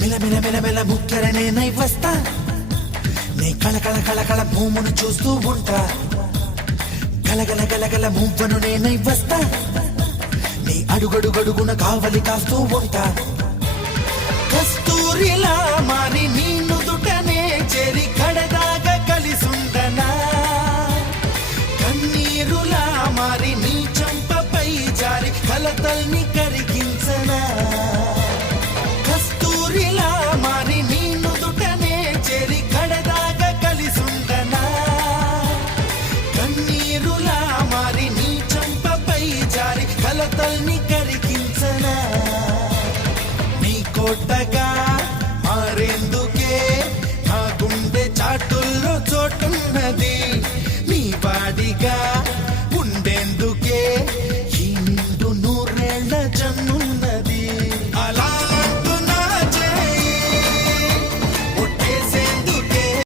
మెల ముక్కెరనే నై వస్తా నీ కళ భూమును చూస్తూ ఉంటా గలగల మువ్వను నేనై వస్తా నీ అడుగడుగడుగున కావలి కాస్తూ ఉంటా కస్తూరిలా మారి నీ నుదుటనే చేరి కడదాగా కలిసుండనా కన్నీరులా మారి నీ చంపపై జారి కలతల్ని కరిగించనా కస్తూరిలా మారి నీ నుదుటనే చేరి కడదాగా కలిసుండనా కన్నీరులా మారి నీ చంపపై జారి కలతల్ని కరిగించనా నీ కోటగా మారేందుకే నా గుండె చాటుల్లో చోటున్నది నీ వాడిగా